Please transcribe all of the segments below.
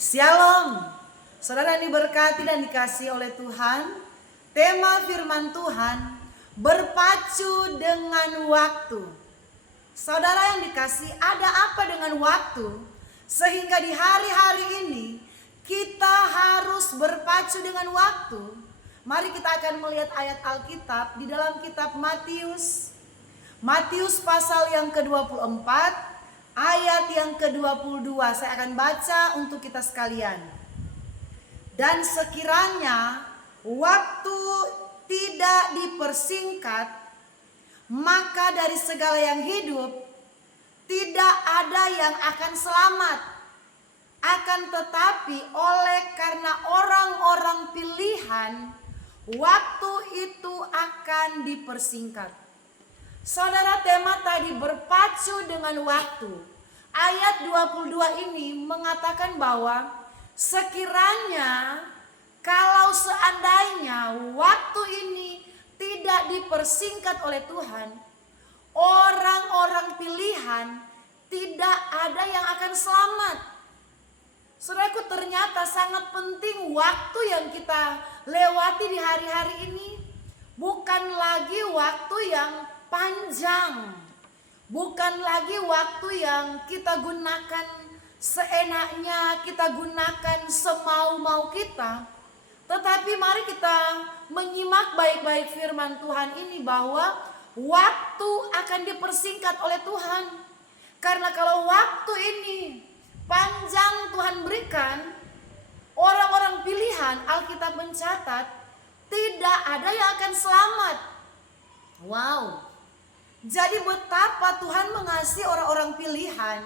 Shalom, saudara yang diberkati dan dikasihi oleh Tuhan. Tema firman Tuhan, berpacu dengan waktu. Saudara yang dikasihi, ada apa dengan waktu? Sehingga di hari-hari ini kita harus berpacu dengan waktu. Mari kita akan melihat ayat Alkitab di dalam kitab Matius. Matius pasal yang ke-24, ayat yang ke-22. Saya akan baca untuk kita sekalian. Dan sekiranya waktu tidak dipersingkat, maka dari segala yang hidup tidak ada yang akan selamat. Akan tetapi oleh karena orang-orang pilihan, waktu itu akan dipersingkat. Saudara, tema tadi berpacu dengan waktu. Ayat 22 ini mengatakan bahwa sekiranya kalau seandainya waktu ini tidak dipersingkat oleh Tuhan, orang-orang pilihan tidak ada yang akan selamat. Saudaraku, ternyata sangat penting waktu yang kita lewati di hari-hari ini. Bukan lagi waktu yang panjang, bukan lagi waktu yang kita gunakan seenaknya, kita gunakan semau-mau kita. Tetapi mari kita menyimak baik-baik firman Tuhan ini bahwa waktu akan dipersingkat oleh Tuhan. Karena kalau waktu ini panjang Tuhan berikan, orang-orang pilihan, Alkitab mencatat, tidak ada yang akan selamat. Wow. Jadi betapa Tuhan mengasihi orang-orang pilihan.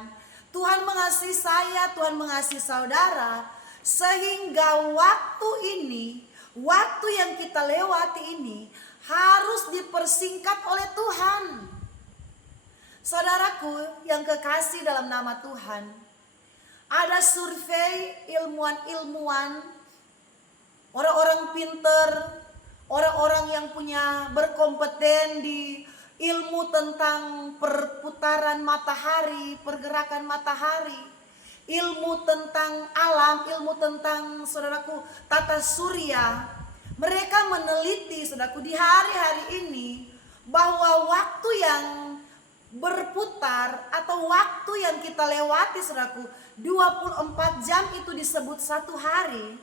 Tuhan mengasihi saya, Tuhan mengasihi saudara. Sehingga waktu ini, waktu yang kita lewati ini harus dipersingkat oleh Tuhan. Saudaraku yang kekasih dalam nama Tuhan, ada survei ilmuwan-ilmuwan, orang-orang pinter, orang-orang yang punya berkompeten di ilmu tentang perputaran matahari, pergerakan matahari, ilmu tentang alam, ilmu tentang, saudaraku, tata surya. Mereka meneliti, saudaraku, di hari-hari ini bahwa waktu yang berputar atau waktu yang kita lewati, saudaraku, 24 jam itu disebut satu hari.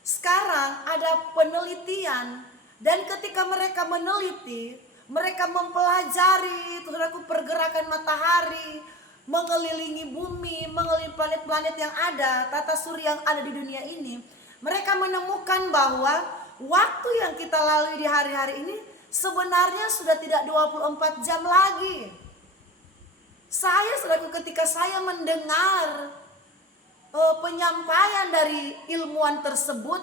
Sekarang ada penelitian, dan ketika mereka meneliti, mereka mempelajari, saudaraku, pergerakan matahari mengelilingi bumi, mengelilingi planet-planet yang ada, tata surya yang ada di dunia ini. Mereka menemukan bahwa waktu yang kita lalui di hari-hari ini sebenarnya sudah tidak 24 jam lagi. Saya, saudaraku, ketika saya mendengar penyampaian dari ilmuwan tersebut,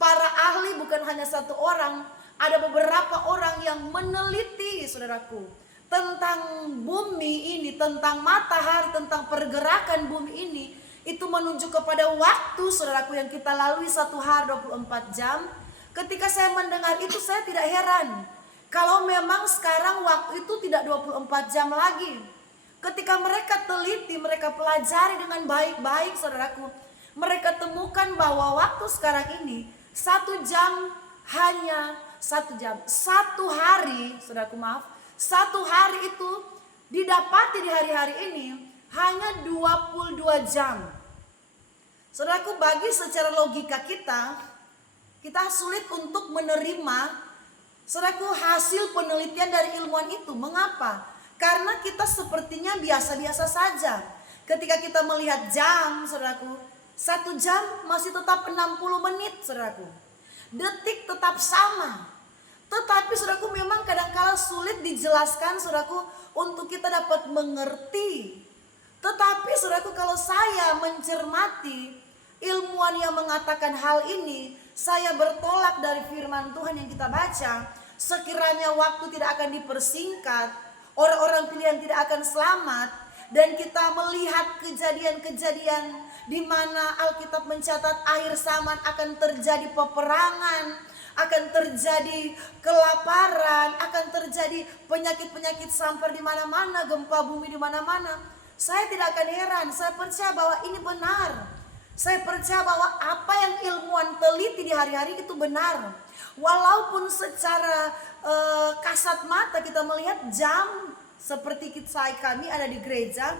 para ahli bukan hanya satu orang, ada beberapa orang yang meneliti, saudaraku, tentang bumi ini, tentang matahari, tentang pergerakan bumi ini. Itu menunjuk kepada waktu, saudaraku, yang kita lalui satu hari 24 jam. Ketika saya mendengar itu, saya tidak heran kalau memang sekarang waktu itu tidak 24 jam lagi. Ketika mereka teliti, mereka pelajari dengan baik-baik, saudaraku, mereka temukan bahwa waktu sekarang ini 1 jam hanya 1 jam. 1 hari, saudaraku, maaf, 1 hari itu didapati di hari-hari ini hanya 22 jam. Saudaraku, bagi secara logika kita sulit untuk menerima, saudaraku, hasil penelitian dari ilmuwan itu. Mengapa? Karena kita sepertinya biasa-biasa saja. Ketika kita melihat jam, saudaraku, 1 jam masih tetap 60 menit, saudaraku. Detik tetap sama. Tetapi, saudaraku, memang kadang-kala sulit dijelaskan, saudaraku, untuk kita dapat mengerti. Tetapi, saudaraku, kalau saya mencermati ilmuwan yang mengatakan hal ini, saya bertolak dari firman Tuhan yang kita baca. Sekiranya waktu tidak akan dipersingkat, orang-orang pilihan tidak akan selamat, dan kita melihat kejadian-kejadian di mana Alkitab mencatat akhir zaman akan terjadi peperangan, akan terjadi kelaparan, akan terjadi penyakit-penyakit sampar di mana-mana, gempa bumi di mana-mana. Saya tidak akan heran, saya percaya bahwa ini benar. Saya percaya bahwa apa yang ilmuwan teliti di hari-hari itu benar. Walaupun secara kasat mata kita melihat jam seperti kami ada di gereja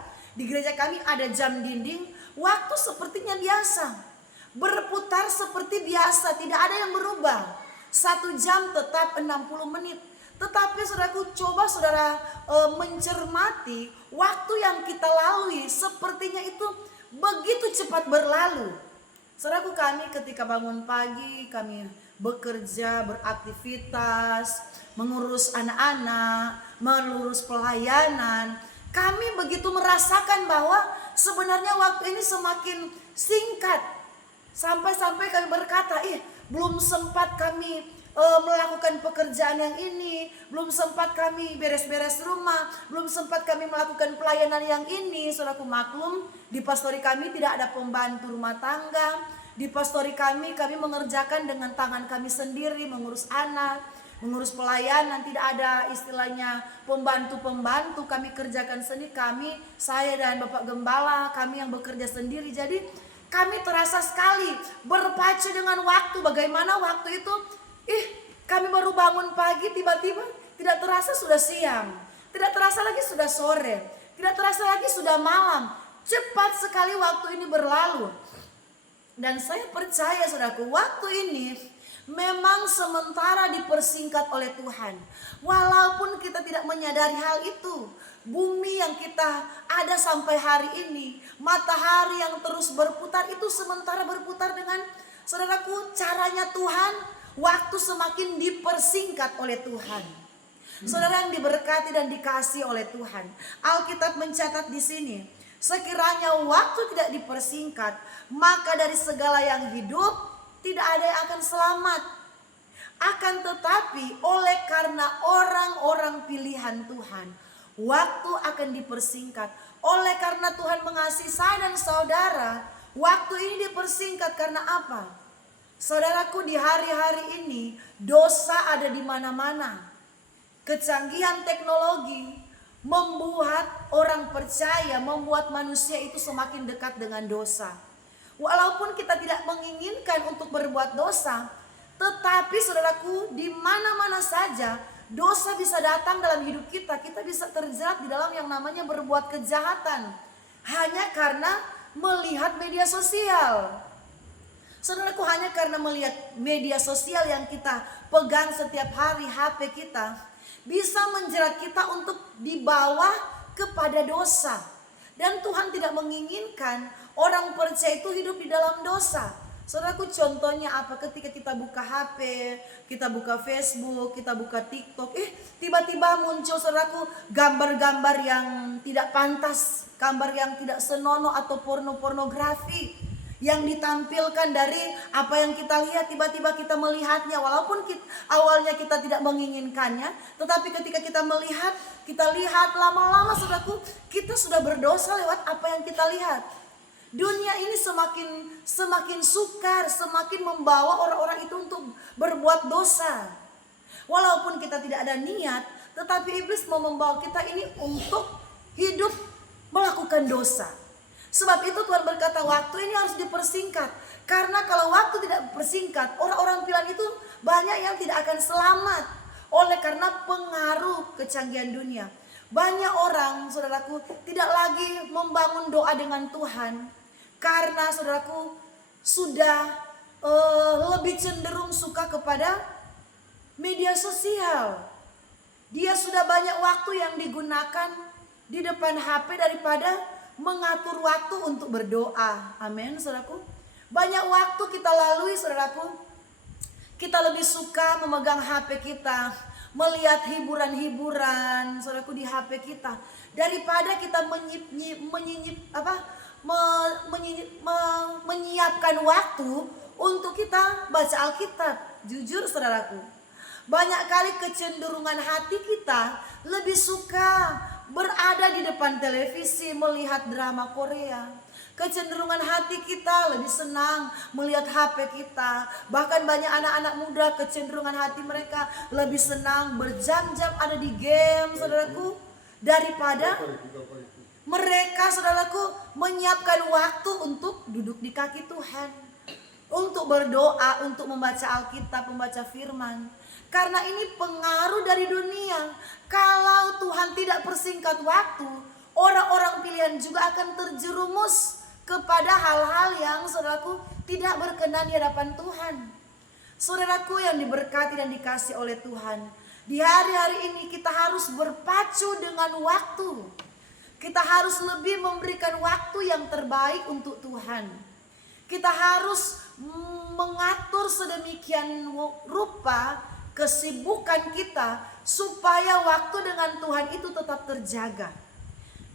kami ada jam dinding, waktu sepertinya biasa, berputar seperti biasa, tidak ada yang berubah. 1 jam tetap 60 menit. Tetapi saudaraku, coba saudara mencermati waktu yang kita lalui, sepertinya itu begitu cepat berlalu. Saudaraku, kami ketika bangun pagi, kami bekerja, beraktivitas, mengurus anak-anak, mengurus pelayanan, kami begitu merasakan bahwa sebenarnya waktu ini semakin singkat. Sampai-sampai kami berkata, belum sempat kami melakukan pekerjaan yang ini, belum sempat kami beres-beres rumah, belum sempat kami melakukan pelayanan yang ini. Saudaraku, maklum, di pastori kami tidak ada pembantu rumah tangga. Di pastori kami mengerjakan dengan tangan kami sendiri, mengurus anak, mengurus pelayanan, tidak ada istilahnya pembantu-pembantu, kami kerjakan sendiri. Saya dan Bapak Gembala, kami yang bekerja sendiri. Jadi kami terasa sekali berpacu dengan waktu. Bagaimana waktu itu, kami baru bangun pagi, tiba-tiba tidak terasa sudah siang, tidak terasa lagi sudah sore, tidak terasa lagi sudah malam. Cepat sekali waktu ini berlalu. Dan saya percaya saudaraku, waktu ini memang sementara dipersingkat oleh Tuhan. Walaupun kita tidak menyadari hal itu, bumi yang kita ada sampai hari ini, matahari yang terus berputar itu sementara berputar dengan saudaraku caranya Tuhan. Waktu semakin dipersingkat oleh Tuhan. Saudara yang diberkati dan dikasihi oleh Tuhan, Alkitab mencatat di sini, sekiranya waktu tidak dipersingkat, maka dari segala yang hidup tidak ada yang akan selamat. Akan tetapi oleh karena orang-orang pilihan Tuhan, waktu akan dipersingkat. Oleh karena Tuhan mengasihi saya dan saudara, waktu ini dipersingkat karena apa? Saudaraku, di hari-hari ini dosa ada di mana-mana. Kecanggihan teknologi membuat orang percaya, membuat manusia itu semakin dekat dengan dosa. Walaupun kita tidak menginginkan untuk berbuat dosa, tetapi saudaraku, di mana-mana saja dosa bisa datang dalam hidup kita. Kita bisa terjerat di dalam yang namanya berbuat kejahatan hanya karena melihat media sosial. Saudaraku, hanya karena melihat media sosial yang kita pegang setiap hari, HP kita, bisa menjerat kita untuk dibawa kepada dosa. Dan Tuhan tidak menginginkan orang percaya itu hidup di dalam dosa. Saudaraku, contohnya apa? Ketika kita buka HP, kita buka Facebook, kita buka TikTok, tiba-tiba muncul saudaraku gambar-gambar yang tidak pantas, gambar yang tidak senonoh atau pornografi yang ditampilkan dari apa yang kita lihat. Tiba-tiba kita melihatnya, walaupun awalnya kita tidak menginginkannya, tetapi ketika kita melihat, kita lihat lama-lama saudaraku, kita sudah berdosa lewat apa yang kita lihat. Dunia ini semakin sukar, semakin membawa orang-orang itu untuk berbuat dosa. Walaupun kita tidak ada niat, tetapi iblis mau membawa kita ini untuk hidup melakukan dosa. Sebab itu Tuhan berkata waktu ini harus dipersingkat. Karena kalau waktu tidak dipersingkat, orang-orang pilihan itu banyak yang tidak akan selamat. Oleh karena pengaruh kecanggihan dunia. Banyak orang, saudaraku, tidak lagi membangun doa dengan Tuhan. Karena saudaraku sudah lebih cenderung suka kepada media sosial. Dia sudah banyak waktu yang digunakan di depan HP daripada mengatur waktu untuk berdoa. Amin, saudaraku. Banyak waktu kita lalui, saudaraku. Kita lebih suka memegang HP kita, melihat hiburan-hiburan, saudaraku, di HP kita, daripada kita menyiapkan waktu untuk kita baca Alkitab. Jujur, saudaraku, banyak kali kecenderungan hati kita lebih suka berada di depan televisi melihat drama Korea. Kecenderungan hati kita lebih senang melihat HP kita. Bahkan banyak anak-anak muda kecenderungan hati mereka lebih senang berjam-jam ada di game, saudaraku, daripada Mereka, saudaraku, menyiapkan waktu untuk duduk di kaki Tuhan, untuk berdoa, untuk membaca Alkitab, membaca firman. Karena ini pengaruh dari dunia. Kalau Tuhan tidak persingkat waktu, orang-orang pilihan juga akan terjerumus kepada hal-hal yang, saudaraku, tidak berkenan di hadapan Tuhan. Saudaraku yang diberkati dan dikasih oleh Tuhan, di hari-hari ini kita harus berpacu dengan waktu. Kita harus lebih memberikan waktu yang terbaik untuk Tuhan. Kita harus mengatur sedemikian rupa kesibukan kita supaya waktu dengan Tuhan itu tetap terjaga.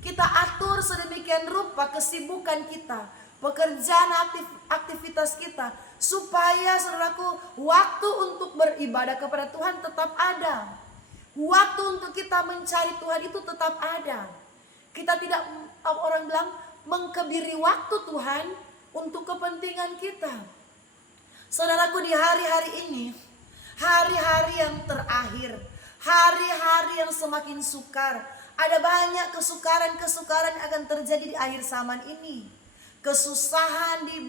Kita atur sedemikian rupa kesibukan kita, pekerjaan, aktivitas kita, supaya, saudaraku, waktu untuk beribadah kepada Tuhan tetap ada. Waktu untuk kita mencari Tuhan itu tetap ada. Kita tidak, orang bilang, mengkebiri waktu Tuhan untuk kepentingan kita. Saudaraku, di hari-hari ini, hari-hari yang terakhir, hari-hari yang semakin sukar, ada banyak kesukaran-kesukaran akan terjadi di akhir zaman ini. Kesusahan di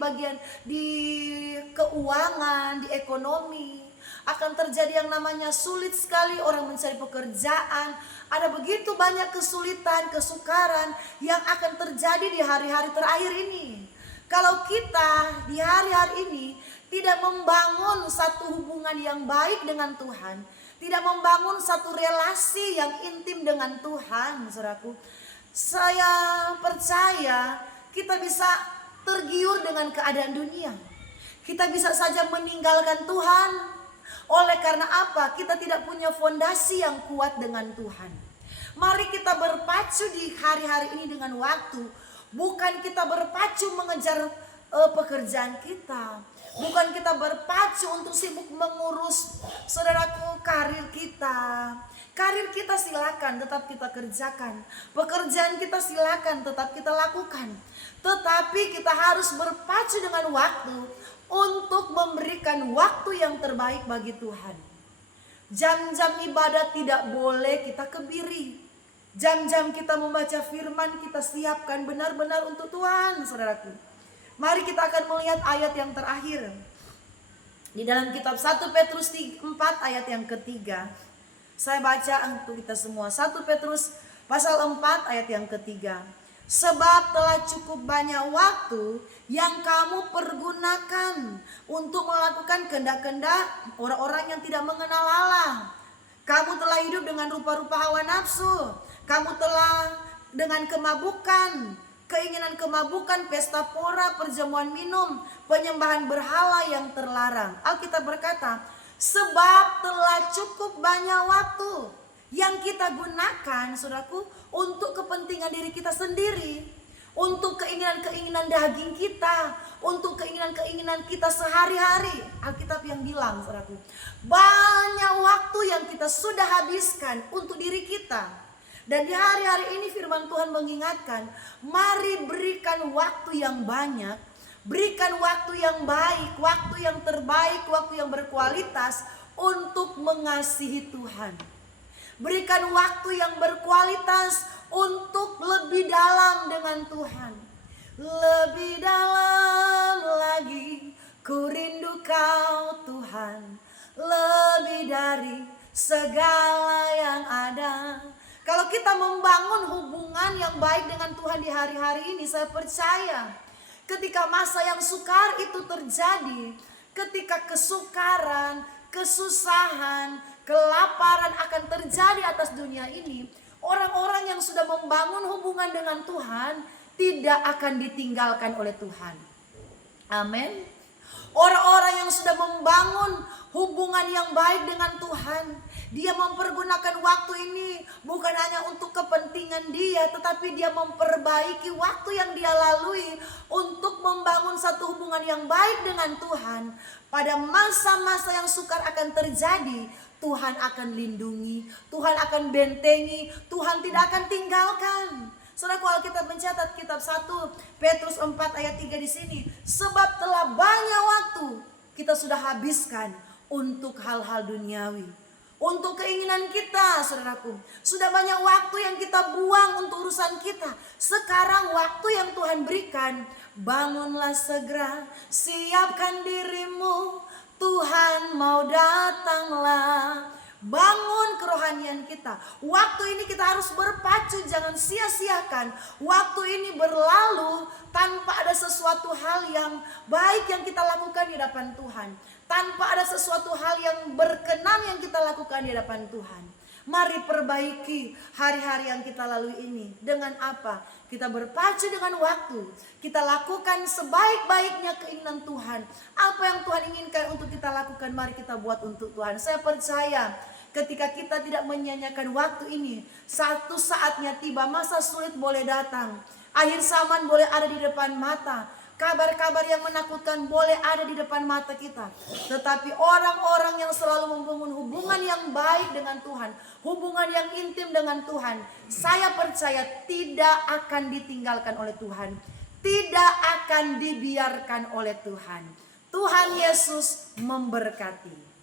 keuangan, di ekonomi. Akan terjadi yang namanya sulit sekali orang mencari pekerjaan. Ada begitu banyak kesulitan, kesukaran yang akan terjadi di hari-hari terakhir ini. Kalau kita di hari-hari ini tidak membangun satu hubungan yang baik dengan Tuhan, tidak membangun satu relasi yang intim dengan Tuhan, saudaraku, saya percaya kita bisa tergiur dengan keadaan dunia. Kita bisa saja meninggalkan Tuhan. Oleh karena apa? Kita tidak punya fondasi yang kuat dengan Tuhan. Mari kita berpacu di hari-hari ini dengan waktu. Bukan kita berpacu mengejar pekerjaan kita. Bukan kita berpacu untuk sibuk mengurus, saudaraku, karir kita. Karir kita silakan tetap kita kerjakan. Pekerjaan kita silakan tetap kita lakukan. Tetapi kita harus berpacu dengan waktu untuk memberikan waktu yang terbaik bagi Tuhan. Jam-jam ibadah tidak boleh kita kebiri. Jam-jam kita membaca firman kita siapkan benar-benar untuk Tuhan, saudaraku. Mari kita akan melihat ayat yang terakhir. Di dalam kitab 1 Petrus 4 ayat yang ketiga. Saya baca untuk kita semua. 1 Petrus pasal 4 ayat yang ketiga. Sebab telah cukup banyak waktu yang kamu pergunakan untuk melakukan kehendak-kehendak orang-orang yang tidak mengenal Allah. Kamu telah hidup dengan rupa-rupa hawa nafsu. Kamu telah dengan kemabukan, keinginan kemabukan, pesta pora, perjamuan minum, penyembahan berhala yang terlarang. Alkitab berkata, sebab telah cukup banyak waktu yang kita gunakan, saudaraku, untuk kepentingan diri kita sendiri, untuk keinginan-keinginan daging kita, untuk keinginan-keinginan kita sehari-hari. Alkitab yang bilang, saudaraku, banyak waktu yang kita sudah habiskan untuk diri kita. Dan di hari-hari ini firman Tuhan mengingatkan, mari berikan waktu yang banyak, berikan waktu yang baik, waktu yang terbaik, waktu yang berkualitas untuk mengasihi Tuhan. Berikan waktu yang berkualitas untuk lebih dalam dengan Tuhan. Lebih dalam lagi ku rindu Kau Tuhan, lebih dari segala yang ada. Kalau kita membangun hubungan yang baik dengan Tuhan di hari-hari ini, saya percaya ketika masa yang sukar itu terjadi, ketika kesukaran, kesusahan, kelaparan akan terjadi atas dunia ini, orang-orang yang sudah membangun hubungan dengan Tuhan tidak akan ditinggalkan oleh Tuhan. Amin. Orang-orang yang sudah membangun hubungan yang baik dengan Tuhan, dia mempergunakan waktu ini bukan hanya untuk kepentingan dia, tetapi dia memperbaiki waktu yang dia lalui untuk membangun satu hubungan yang baik dengan Tuhan. Pada masa-masa yang sukar akan terjadi, Tuhan akan lindungi, Tuhan akan bentengi, Tuhan tidak akan tinggalkan. Saudaraku, Alkitab mencatat kitab 1 Petrus 4 ayat 3 di sini, sebab telah banyak waktu kita sudah habiskan untuk hal-hal duniawi, untuk keinginan kita, saudaraku. Sudah banyak waktu yang kita buang untuk urusan kita. Sekarang waktu yang Tuhan berikan, bangunlah segera, siapkan dirimu, Tuhan mau datanglah. Bangun kerohanian kita. Waktu ini kita harus berpacu, jangan sia-siakan. Waktu ini berlalu tanpa ada sesuatu hal yang baik yang kita lakukan di hadapan Tuhan. Tanpa ada sesuatu hal yang berkenan yang kita lakukan di hadapan Tuhan. Mari perbaiki hari-hari yang kita lalui ini. Dengan apa? Kita berpacu dengan waktu. Kita lakukan sebaik-baiknya keinginan Tuhan. Apa yang Tuhan inginkan untuk kita lakukan, mari kita buat untuk Tuhan. Saya percaya ketika kita tidak menyanyiakan waktu ini, satu saatnya tiba, masa sulit boleh datang. Akhir zaman boleh ada di depan mata. Kabar-kabar yang menakutkan boleh ada di depan mata kita. Tetapi orang-orang yang selalu membangun hubungan yang baik dengan Tuhan, hubungan yang intim dengan Tuhan, saya percaya tidak akan ditinggalkan oleh Tuhan, tidak akan dibiarkan oleh Tuhan. Tuhan Yesus memberkati.